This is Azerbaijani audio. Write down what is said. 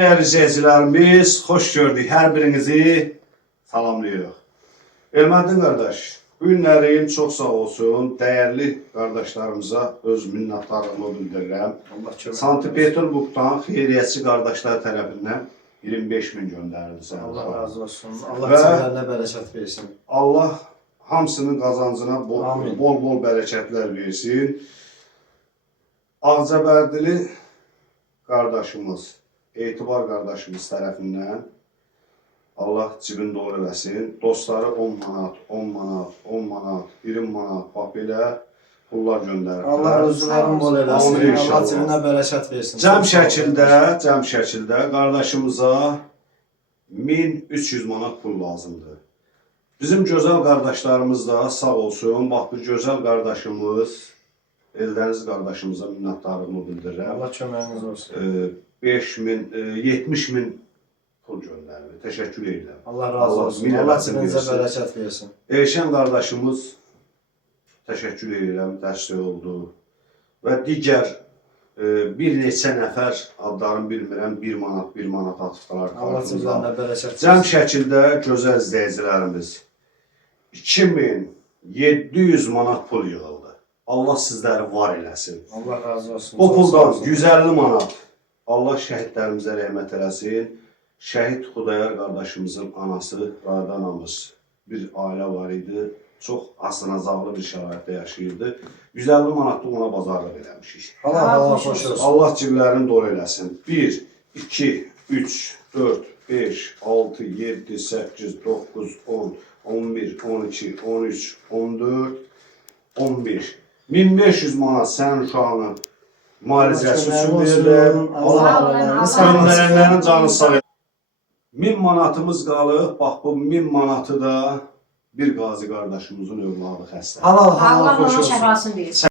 Değerli izləyicilərimiz, xoş gördük. Hər birinizi salamlayırıq. Elməddin qardaş, bu günlərin çox sağ olsun. Dəyərli qardaşlarımıza öz minnətdarlığımı bildirirəm. Sankt Peterburqdan xeyriyyətçi qardaşlar tərəfindən 25.000 göndərildi. Allah razı olsun. Allah cəzələrinə bərəkət versin. Allah hamısının qazancına bol-bol bərəkətlər versin. Ağcabərdili qardaşımız, Etibar qardaşımız tərəfindən Allah cibin dolu eləsin. Dostları 10 manat, 10 manat, 10 manat, 20 manat, bax belə pullar göndərdilər. Allah rüzgarın bol eləsin. Allah cibinə bərəkət versin. Cəm şəkildə qardaşımıza 1300 manat pul lazımdır. Bizim gözəl qardaşlarımız da sağ olsun. Bax bu gözəl qardaşımız, Eldəniz qardaşımıza minnətdarlığımı bildirirəm. Allah köməyiniz olsun. 70.000 pul göndərdi. Təşəkkür edirəm. Allah razı olsun. Allah cibinizə bərəkət versin. Elşən qardaşımız təşəkkür edirəm, dəstək oldu. Və digər bir neçə nəfər adlarını bilmirəm, 1 manat atıfdılar. Allah cibinizə bərəkət versin. Cəm şəkildə gözəl izləyicilərimiz 2700 manat pul yığıldı. Allah sizləri var eləsin. Allah razı olsun. Bu puldan 150 manat Allah şəhidlərimizə rəhmət eləsin. Şəhid Xudayar qardaşımızın anası Radanamız bir ailə var idi. Çox asılacaqlı bir şəraitdə yaşayırdı. 150 manatlıq ona bazarlıq eləmişik. Allah xoş olsun. Allah ciblərini dolu eləsin. 1, 2, 3, 4, 5, 6, 7, 8, 9, 10, 11, 12, 13, 14, 15. 1500 manat sənin uşağının müalicəsi üçün verilir. Allah ömrlərindən canı sağ olsun. 1000 manatımız qalıb. Bax bu 1000 manatı da bir qazi qardaşımızın övladı xəstə. Allah Allah xoş ona olsun. şəfasını versin.